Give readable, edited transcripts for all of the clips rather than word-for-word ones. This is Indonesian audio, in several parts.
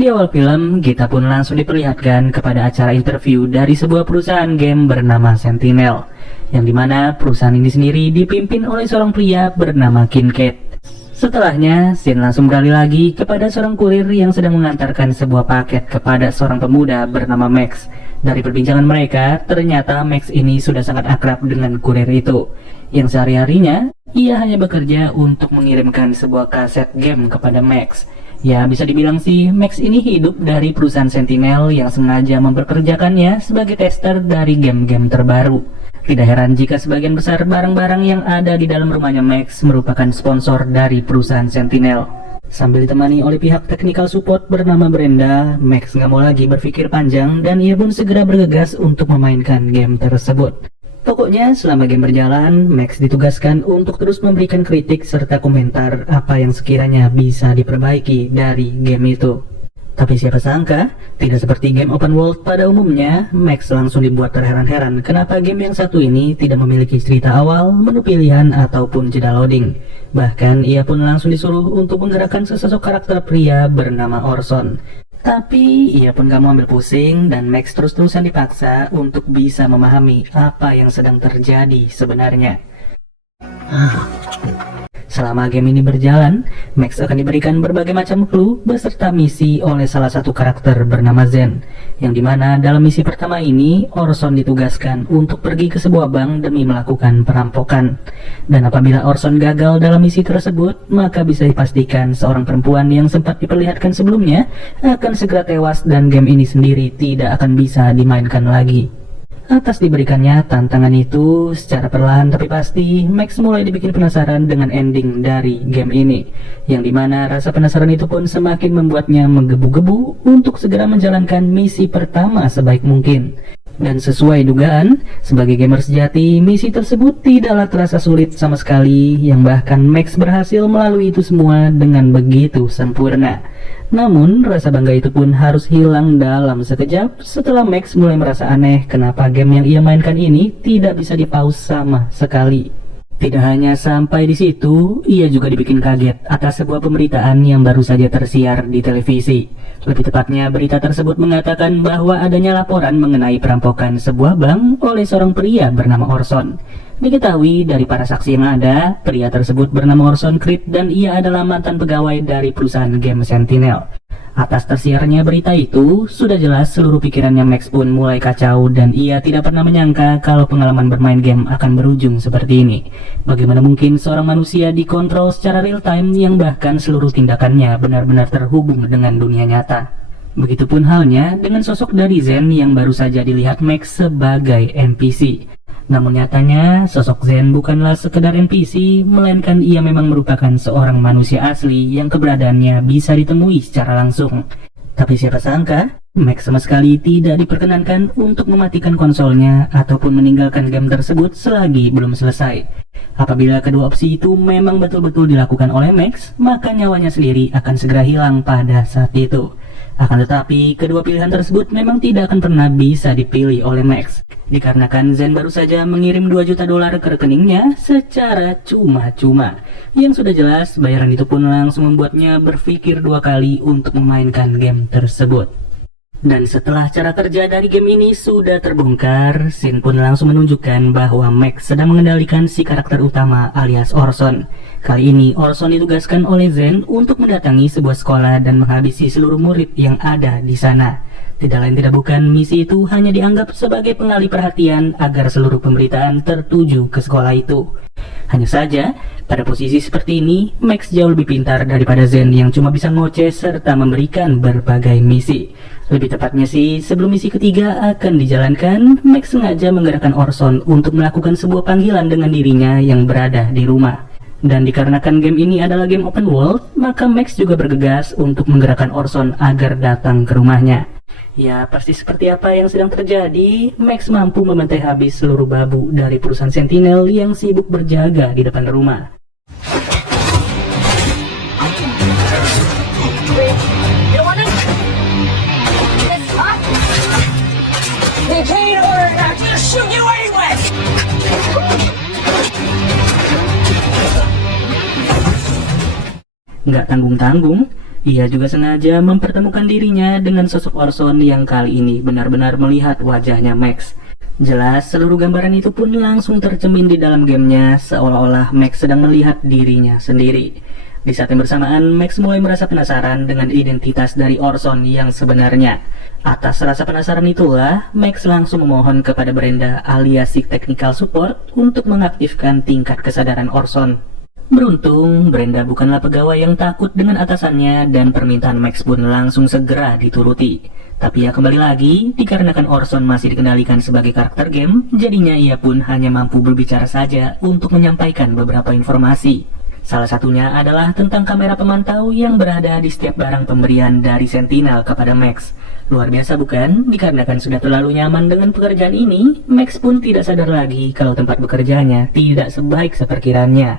Di awal film, kita pun langsung diperlihatkan kepada acara interview dari sebuah perusahaan game bernama Sentinel, yang dimana perusahaan ini sendiri dipimpin oleh seorang pria bernama Kincaid. Setelahnya, scene langsung beralih lagi kepada seorang kurir yang sedang mengantarkan sebuah paket kepada seorang pemuda bernama Max. Dari perbincangan mereka, ternyata Max ini sudah sangat akrab dengan kurir itu, yang sehari-harinya ia hanya bekerja untuk mengirimkan sebuah kaset game kepada Max. Ya, bisa dibilang sih, Max ini hidup dari perusahaan Sentinel yang sengaja memperkerjakannya sebagai tester dari game-game terbaru. Tidak heran jika sebagian besar barang-barang yang ada di dalam rumahnya Max merupakan sponsor dari perusahaan Sentinel. Sambil ditemani oleh pihak technical support bernama Brenda, Max nggak mau lagi berpikir panjang dan ia pun segera bergegas untuk memainkan game tersebut. Pokoknya selama game berjalan, Max ditugaskan untuk terus memberikan kritik serta komentar apa yang sekiranya bisa diperbaiki dari game itu. Tapi siapa sangka, tidak seperti game open world pada umumnya, Max langsung dibuat terheran-heran kenapa game yang satu ini tidak memiliki cerita awal, menu pilihan, ataupun jeda loading. Bahkan ia pun langsung disuruh untuk menggerakkan sesosok karakter pria bernama Orson. Tapi ia pun gak mau ambil pusing dan Max terus-terusan dipaksa untuk bisa memahami apa yang sedang terjadi sebenarnya. Selama game ini berjalan, Max akan diberikan berbagai macam clue beserta misi oleh salah satu karakter bernama Zen, yang dimana dalam misi pertama ini Orson ditugaskan untuk pergi ke sebuah bank demi melakukan perampokan. Dan apabila Orson gagal dalam misi tersebut, maka bisa dipastikan seorang perempuan yang sempat diperlihatkan sebelumnya akan segera tewas dan game ini sendiri tidak akan bisa dimainkan lagi. Atas diberikannya tantangan itu, secara perlahan tapi pasti, Max mulai dibikin penasaran dengan ending dari game ini. Yang dimana rasa penasaran itu pun semakin membuatnya menggebu-gebu untuk segera menjalankan misi pertama sebaik mungkin. Dan sesuai dugaan, sebagai gamer sejati, misi tersebut tidaklah terasa sulit sama sekali, yang bahkan Max berhasil melalui itu semua dengan begitu sempurna. Namun, rasa bangga itu pun harus hilang dalam sekejap setelah Max mulai merasa aneh kenapa game yang ia mainkan ini tidak bisa di-pause sama sekali. Tidak hanya sampai di situ, ia juga dibikin kaget atas sebuah pemberitaan yang baru saja tersiar di televisi. Lebih tepatnya, berita tersebut mengatakan bahwa adanya laporan mengenai perampokan sebuah bank oleh seorang pria bernama Orson. Diketahui dari para saksi yang ada, pria tersebut bernama Orson Creed dan ia adalah mantan pegawai dari perusahaan game Sentinel. Atas tersiarnya berita itu, sudah jelas seluruh pikirannya Max pun mulai kacau dan ia tidak pernah menyangka kalau pengalaman bermain game akan berujung seperti ini. Bagaimana mungkin seorang manusia dikontrol secara real time yang bahkan seluruh tindakannya benar-benar terhubung dengan dunia nyata. Begitupun halnya dengan sosok dari Zen yang baru saja dilihat Max sebagai NPC. Namun nyatanya, sosok Zen bukanlah sekedar NPC, melainkan ia memang merupakan seorang manusia asli yang keberadaannya bisa ditemui secara langsung. Tapi siapa sangka, Max sama sekali tidak diperkenankan untuk mematikan konsolnya ataupun meninggalkan game tersebut selagi belum selesai. Apabila kedua opsi itu memang betul-betul dilakukan oleh Max, maka nyawanya sendiri akan segera hilang pada saat itu. Akan tetapi, kedua pilihan tersebut memang tidak akan pernah bisa dipilih oleh Max, dikarenakan Zen baru saja mengirim 2 juta dolar ke rekeningnya secara cuma-cuma. Yang sudah jelas, bayaran itu pun langsung membuatnya berpikir 2 kali untuk memainkan game tersebut. Dan setelah cara kerja dari game ini sudah terbongkar, scene pun langsung menunjukkan bahwa Max sedang mengendalikan si karakter utama alias Orson. Kali ini Orson ditugaskan oleh Zen untuk mendatangi sebuah sekolah dan menghabisi seluruh murid yang ada di sana. Tidak lain tidak bukan, misi itu hanya dianggap sebagai pengalih perhatian agar seluruh pemberitaan tertuju ke sekolah itu. Hanya saja, pada posisi seperti ini, Max jauh lebih pintar daripada Zen yang cuma bisa ngoceh serta memberikan berbagai misi. Lebih tepatnya sih, sebelum misi ketiga akan dijalankan, Max sengaja menggerakkan Orson untuk melakukan sebuah panggilan dengan dirinya yang berada di rumah. Dan dikarenakan game ini adalah game open world, maka Max juga bergegas untuk menggerakkan Orson agar datang ke rumahnya. Ya, pasti seperti apa yang sedang terjadi, Max mampu membantai habis seluruh babu dari perusahaan Sentinel yang sibuk berjaga di depan rumah. Nggak tanggung-tanggung, Ia juga sengaja mempertemukan dirinya dengan sosok Orson yang kali ini benar-benar melihat wajahnya Max. Jelas, seluruh gambaran itu pun langsung tercermin di dalam gamenya, seolah-olah Max sedang melihat dirinya sendiri. Di saat yang bersamaan, Max mulai merasa penasaran dengan identitas dari Orson yang sebenarnya. Atas rasa penasaran itulah, Max langsung memohon kepada Brenda alias si Technical Support untuk mengaktifkan tingkat kesadaran Orson. Beruntung, Brenda bukanlah pegawai yang takut dengan atasannya dan permintaan Max pun langsung segera dituruti. Tapi ya kembali lagi, dikarenakan Orson masih dikendalikan sebagai karakter game, jadinya ia pun hanya mampu berbicara saja untuk menyampaikan beberapa informasi. Salah satunya adalah tentang kamera pemantau yang berada di setiap barang pemberian dari Sentinel kepada Max. Luar biasa bukan? Dikarenakan sudah terlalu nyaman dengan pekerjaan ini, Max pun tidak sadar lagi kalau tempat bekerjanya tidak sebaik seperkiranya.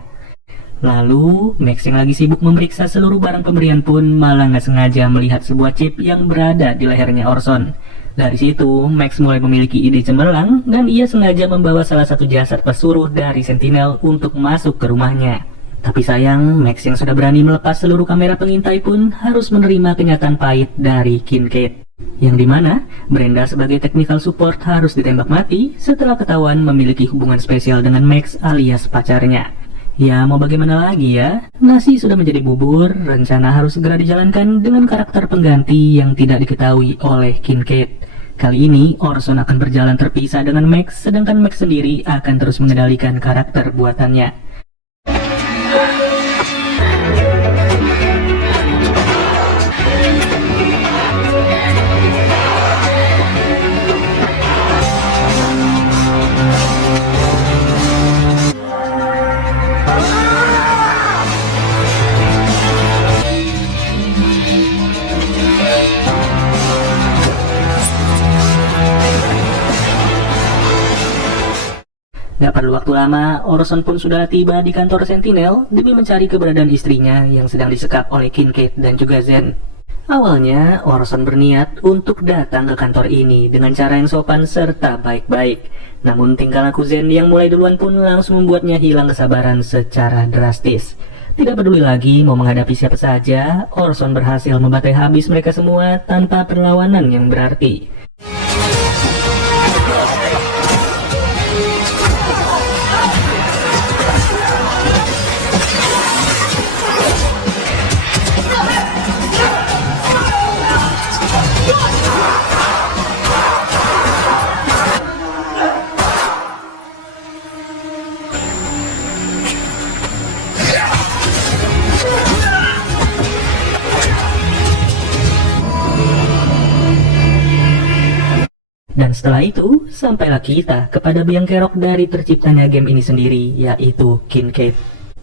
Lalu, Max yang lagi sibuk memeriksa seluruh barang pemberian pun malah nggak sengaja melihat sebuah chip yang berada di lehernya Orson. Dari situ, Max mulai memiliki ide cemerlang dan ia sengaja membawa salah satu jasad pesuruh dari Sentinel untuk masuk ke rumahnya. Tapi sayang, Max yang sudah berani melepas seluruh kamera pengintai pun harus menerima kenyataan pahit dari Kincaid. Yang dimana, Brenda sebagai technical support harus ditembak mati setelah ketahuan memiliki hubungan spesial dengan Max alias pacarnya. Ya, mau bagaimana lagi ya? Nasi sudah menjadi bubur, rencana harus segera dijalankan dengan karakter pengganti yang tidak diketahui oleh Kincaid. Kali ini, Orson akan berjalan terpisah dengan Max, sedangkan Max sendiri akan terus mengendalikan karakter buatannya. Gak perlu waktu lama, Orson pun sudah tiba di kantor Sentinel demi mencari keberadaan istrinya yang sedang disekap oleh Kincaid dan juga Zen. Awalnya, Orson berniat untuk datang ke kantor ini dengan cara yang sopan serta baik-baik. Namun tingkah laku Zen yang mulai duluan pun langsung membuatnya hilang kesabaran secara drastis. Tidak peduli lagi mau menghadapi siapa saja, Orson berhasil membatai habis mereka semua tanpa perlawanan yang berarti. Dan setelah itu, sampailah kita kepada biang kerok dari terciptanya game ini sendiri, yaitu Kincaid.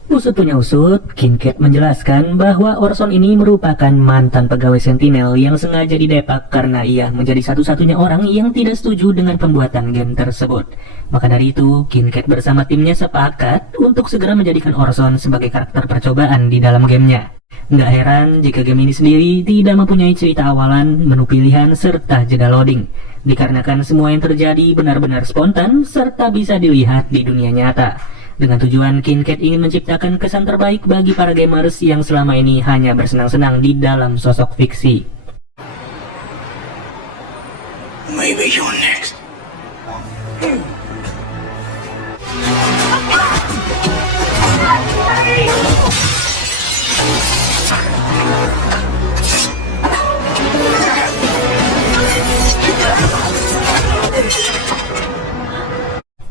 Usut punya usut, Kincaid menjelaskan bahwa Orson ini merupakan mantan pegawai Sentinel yang sengaja didepak karena ia menjadi satu-satunya orang yang tidak setuju dengan pembuatan game tersebut. Maka dari itu, Kincaid bersama timnya sepakat untuk segera menjadikan Orson sebagai karakter percobaan di dalam gamenya. Nggak heran jika game ini sendiri tidak mempunyai cerita awalan, menu pilihan, serta jeda loading. Dikarenakan semua yang terjadi benar-benar spontan serta bisa dilihat di dunia nyata. Dengan tujuan Kincaid ingin menciptakan kesan terbaik bagi para gamers yang selama ini hanya bersenang-senang di dalam sosok fiksi. Maybe you're next.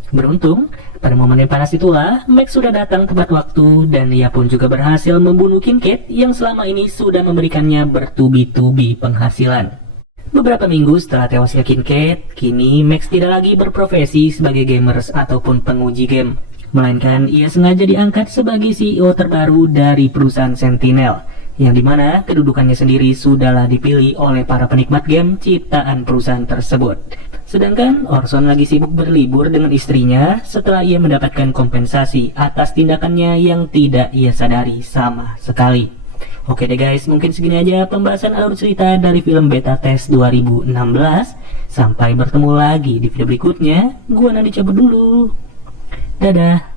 Beruntung, pada momen yang panas itulah, Max sudah datang tepat waktu dan ia pun juga berhasil membunuh Kincaid yang selama ini sudah memberikannya bertubi-tubi penghasilan. Beberapa minggu setelah tewasnya Kincaid, kini Max tidak lagi berprofesi sebagai gamers ataupun penguji game, melainkan ia sengaja diangkat sebagai CEO terbaru dari perusahaan Sentinel, yang dimana kedudukannya sendiri sudahlah dipilih oleh para penikmat game ciptaan perusahaan tersebut. Sedangkan Orson lagi sibuk berlibur dengan istrinya setelah ia mendapatkan kompensasi atas tindakannya yang tidak ia sadari sama sekali. Oke deh guys, mungkin segini aja pembahasan alur cerita dari film Beta Test 2016. Sampai bertemu lagi di video berikutnya. Gua Nandi cabut dulu. Dadah.